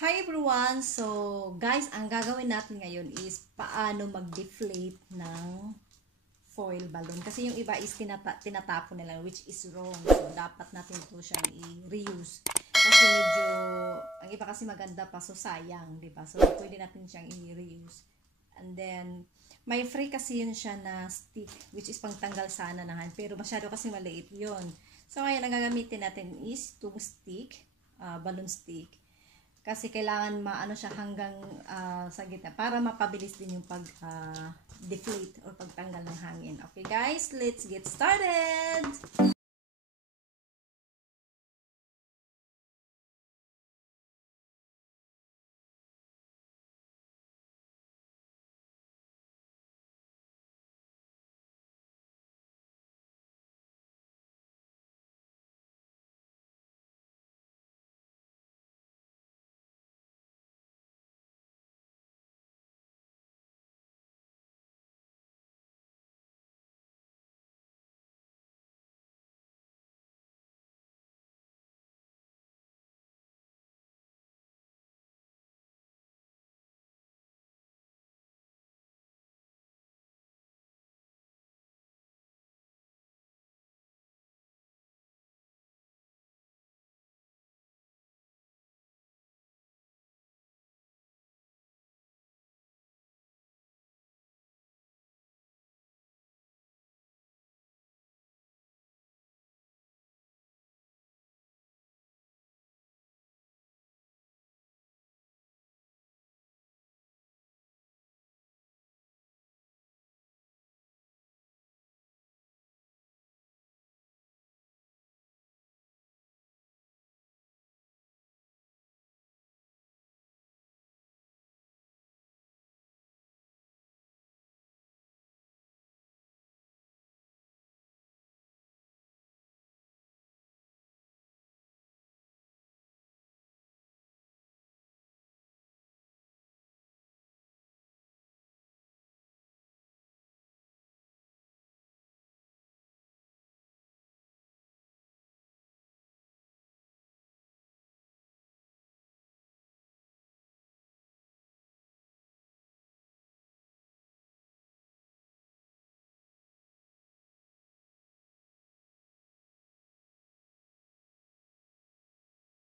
Hi everyone! So, guys, ang gagawin natin ngayon is paano mag-deflate ng foil balloon. Kasi yung iba is tinatapon nila, which is wrong. So, dapat natin ito siyang i-reuse. Kasi medyo, ang iba kasi maganda pa, so sayang, di ba? So, pwede natin siyang i-reuse. And then, may free kasi yun siya na stick, which is pangtanggal sana nahan. Pero masyado kasi maliit yun. So, ngayon, ang gagamitin natin is itong stick, balloon stick. Kasi kailangan maano siya hanggang sa gitna para mapabilis din yung pag deflate or pagtanggal ng hangin. Okay guys, let's get started!